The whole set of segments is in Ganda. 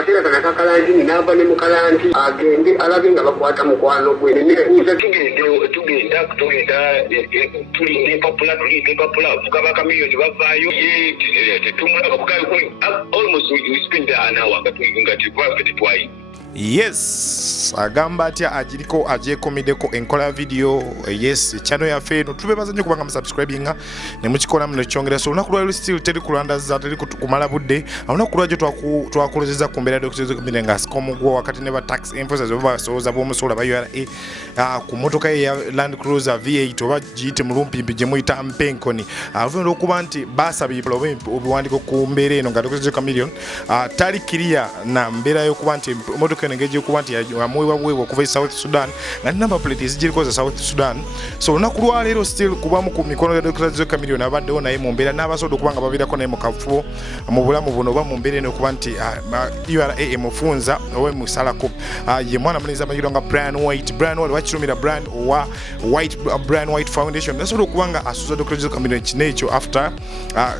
akira kana kakalanti n'ava ne mukalanti agende alabe nga bakwata mukwano gwe nebuuza tugenda tulinde empapula kabaka miliyoni bavaayo tetumulaba kugayo almost we spend an hour nga tetwayi. Yes, agamba atya ajiriko ajekomiddeko enkola video. Yes, channel yaffe eno tubebaza nnyo kubanga musubscribinga ne mukikola muno kyongera. So olunaku lwaliro still teri kulandaza teri kumala budde. Olunaku lwajjo twakolezeza ku mbeera d'okutezo kumire nga sikomugwa wakati ne ba tax enforcers oba basoza b'omusola ba URA ku motoka ya Land Cruiser V8 oba giyite mulumpimpi gye muyita mpenkoni. Avunira okuba nti basabye obuwandiiko ku mbeera eno nga d'okutezo kamillion tali kiriya na mbeera y'okuba nti motoka ngeje kuba nti amwewa kuva South Sudan na number plate ezigiriko za South Sudan. So olunaku lwaleero still kubamu ku mikono ya Dr. Chameleone abaddewo naye mu mbeera n'abasobola okubanga babirako naye mu kafubo mu bulamu buno oba mu mbeera eno okuba nti URA emufunza oba emusalako ye mwana muneza amanyirwa nga Brian White wakirumira brand owa Brian White Foundation nasobola okubanga asuza Dr. Chameleone kineekyo after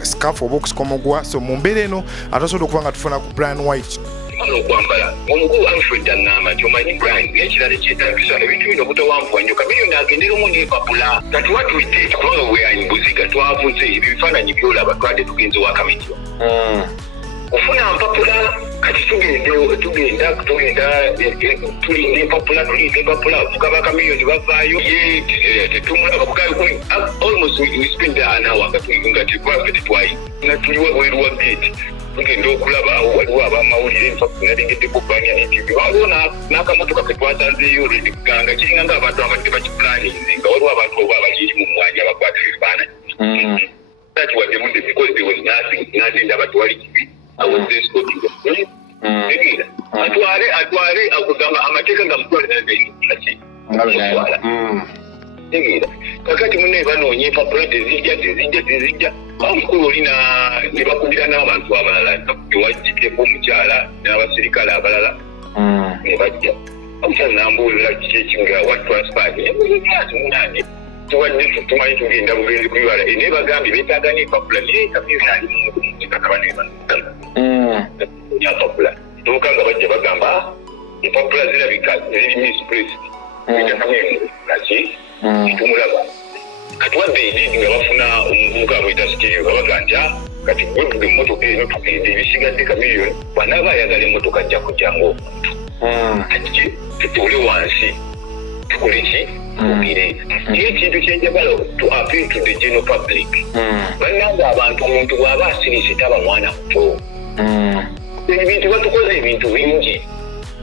scarf oba okusikomogwa. So mu mbeera eno atasobola okubanga tufuna ku Brian White okwambala omukulu Alfred Angama kyomanyi Brian ekirala kyetagisa ebintu bino butawanvuwa nnyo Chameleone agendera omu n'empapula kati watuite kubanga weyanyibuziga twavunze ebifaananyi byolaba twadde tugenze wa Chameleone ofuna mpapula kati tugenda tulinde empapula kuba Chameleone bavaayo tetumulaba kugayo almost we spend an hour nga tetwayi nga tuli wabweru wa gate tugenda okulaba awo waliwo abamawulire nalingeddeko banya n'etv waliwo n'akamotoka ke twasanzeeyo olwedi kuganga kiringa ng'abantu abadde bakipulaninze nga waliwo abantu oba abakiri mu mwanya abakwata ebifaananyi takiwadde budde because there was nothing n'agenda abatwali kibi awazesikotinga atwale akugamba amateeka nga mutwale nagainaki tegeera kakati munne banoonya empapula tezijja omukulu olina ne bakubira n'abantu abalala ewajjiddeko omukyala n'abasirikale abalala ne bajja omukyala nambuulira kiki ekinga wa transport munange tuwadde tumanyi tugenda bugenzi ku URA naye bagambye beetaaga n'empapula naye Chameleone ali mukakaba neempapula tokanga bajja bagamba empapula zirabika ziri mispressed Chameleone naki tumulaba katuwadde edidi nga bafuna omuvubuka amuyita Sikiriyo kabaga nti kati gwevuga emmotoka eno tugende ebisigadde Chameleone bw'anaaba ayagala emmotoka ajja kujja ng'omuntu kati tutuule wansi tukole ki tugire naye ekintu kyenjagala to appeal to the general public bannanga abantu omuntu bw'aba asirisi taba mwana muto ebintu batukoze ebintu bingi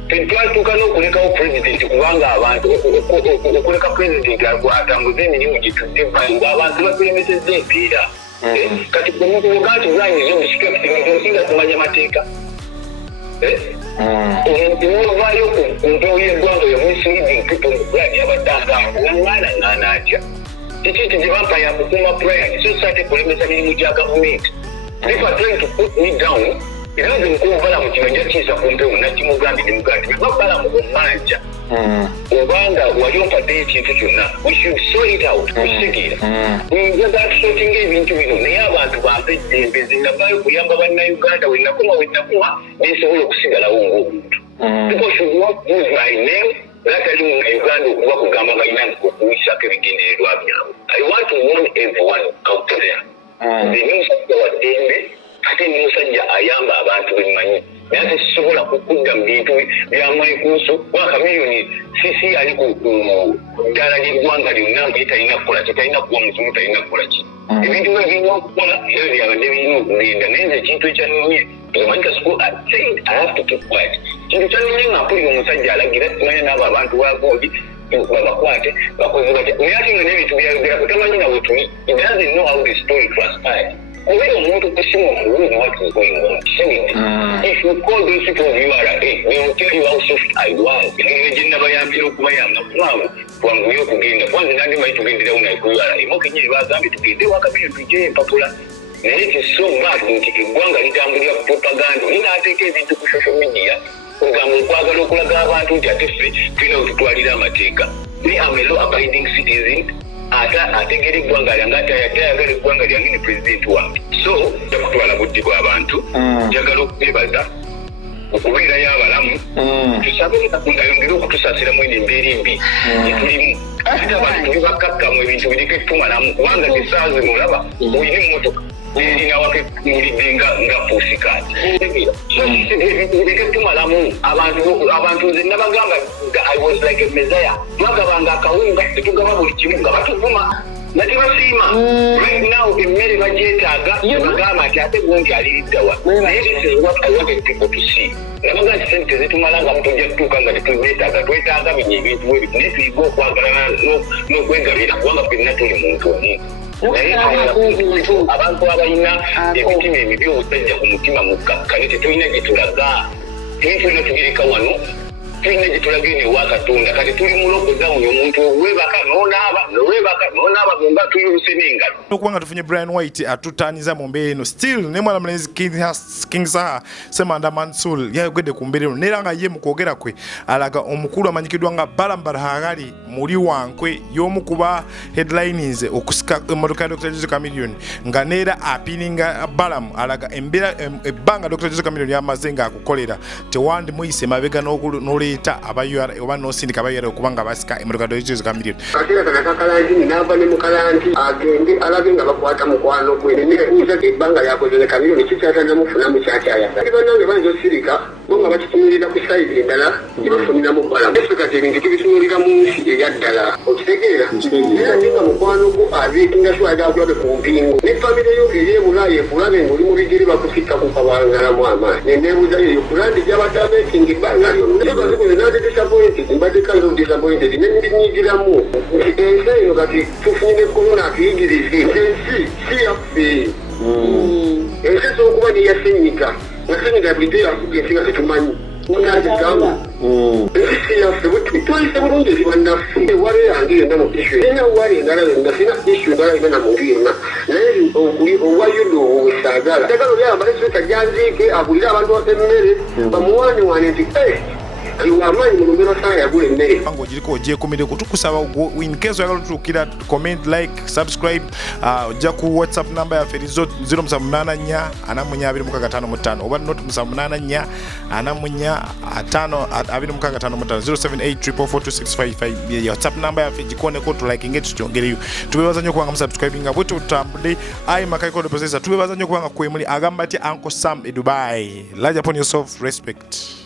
twatuuka n'okulekawo pulezidenti kubanga abantu okuleka pulezidenti atambuze emirimu gitudde ng'abantu bakulemesezza empiira kati omuntu oga nti bwanyiza obusikakiti muntu nsinga kumanya mateeka omuntu n'ovaayo ku mpewo y'eggwanga yomusleading people mu pulani abaddangaangana ng'ana atya kiki nti gye bampa yakukuuma pulani so sate kulemesa mirimu gya gavumenti if are trying to put me down era nze nkuvala mu kino njakiisa ku mpewo nakimugambye nemugambye babbala mu kumanja obanga wali ompaddeyo ekintu kyonna we should sort it out kusigira njagala tusotinga ebintu bino naye abantu bampe eddembe zinavaayo kuyamba bannayuganda wenakuma nensobola okusigalawo ng'omuntu people should not use my name latali mu Uganda okuba kugamba balina okuwisako ebigendererwa byabwe. I want to warn everyone out there the musajja wa ddembe ate n'omusajja ayamba abantu bemanyi naye ate sisobola kukudda mu bintu byamwekuuso kuba Chameleone sisi ali ku ddala ly'eggwanga lyonna naye talina kukola ki talina kuba muzimu talina kukola ki ebintu bwe birina okukola era byabadde birina okugenda naye nze ekintu ekyannumye omanyi kasiko I have to keep quiet kintu kyannumye nga mpulira omusajja alagira simanya n'abo abantu bagoodi babakwate bakoze batya naye ate nga n'ebintu byayogera kutamanyi nawe tuli he doesn't know how the story transpired. When omuntu kusimu omulungi what is going on if you call those people of URA they will tell you how soft I was gye nabayambira okubayamba kubanga twanguye okugenda kwanza nandi mayi tugenderawo naye ku URA emoka enyewe bagambye tugende wa Chameleone tujje empapula naye kiso bad nti eggwanga litambulira ku propaganda ninaateeka ebintu ku social media kugamba okwagala okulaga abantu nti ate ffe tulina wetutwalira amateeka ne am a law abiding citizen ategera eggwanga lyange atayagala eggwanga lyange ne pulezidenti wange so nja kutwala budde bw'abantu njagala okwebaza okubeera y'abalamu tusabe Katonda ayongere okutusaasira mu eno embeera embi gyetulimu ate abantu tuli bakkakkamu ebintu bireke tumalamu kubanga tesaazi mulaba olina emmotoka erina wakekulidde nga puusikaati bireke tumalamu abantu nze nabagamba I was like a messiah twagabanga akawunga tetugaba buli kimu nga batuvuma natibasiima right now emmere bagyetaaga bagamba nti ate gundi aliriddawa naye this is what I wanted people to see nabaga nti sente zitumala nga mutojja kutuuka nga tetuzeetaaga twetaaga bino ebintu webitu naye tuyiga okwagalana n'okwegabira kubanga ffenna tuli muntu omu naye abantu abalina emitima emibi obusajja ku mutima mukkakane tetulina gye tulaga tulina tubireka wano tulina gye tulaga eno ewa Katonda kati tuli mu lockdown omuntu webaka n'onaaba nga tuyuluse n'engalo okubanga tufunye Brian White atutaaniza mu mbeera eno still ne mwana mulenzi King Saha Semanda Mansour yayogedde ku mbeera eno neera nga ye mu kwogera kwe alaga omukulu amanyikiddwa nga Balam Barahagari muli wankwe y'omu kuba headlines okusika emmotoka ya Dr. Jose Chameleone nga neera apininga Balam alaga embeera ebbanga Dr. Jose Chameleone yamaze nga akukolera tewandi muyise mabega n'oleeta abayura oba n'osindika abayura okubanga basika emmotoka ya Dr. Jose Chameleone akira kanakalanjini n'ava ne mu kalanti agende alabe nga bakwata mukwano gwe nebuuza ebbanga lyakoze Chameleone kikyatana mufunamu kyakyayasa banange banza osirika bo nga bakitunuulira ku sayidi endala gye bafuniramu Balamu kati ebintu tubitunuulira mu nsi eyaddala okitegeera era ate nga mukwano gwo abiitinga swagagulabe ku mpingo ne famire yo ey'ebulaaya ekulabe ng'oli mu bigere bakusikka ku kabangalamu amaanyi neneebuuza yeyo kulandi gyabatabeekinga ebbanga lyonna ebazikuze nate disappointed mbadde kind of disappointed nendinyigiramu nti ensi eno kati tufunye ne korona atuyigirize ensi si yaffe ensi z'okuba neyasenyiga nga senyiga bulidde yafuga ensi nga tetumanyi munagigamba ensi yaffe twayise bulungi ezibannaffe wale yange yonna mu issu ena wali endala yonna sina issu endala yonna na muntu yonna naye owayudo wesaagala tegalo lyamba nesweta janziike agulire abantu emmere bamuwaaniwaane nti amaanyi mulumbero saa yagula emmere ngo giriko ogyekomereko tukusaba in case oyagala tutuukira comment like subscribe ojja ku WhatsApp number yaffe erizo 0784 44255 oba not 784 44255 0783442655 WhatsApp number yaffe gikoneko tulikinge tukyongereyo tubebaza nnyo kubanga musubscribinga bwe tutambudde ayi Makaiko the Processor tubebaza nnyo kubanga kwemuli agamba ati Uncle Sam e Dubai. Large upon yourself, respect.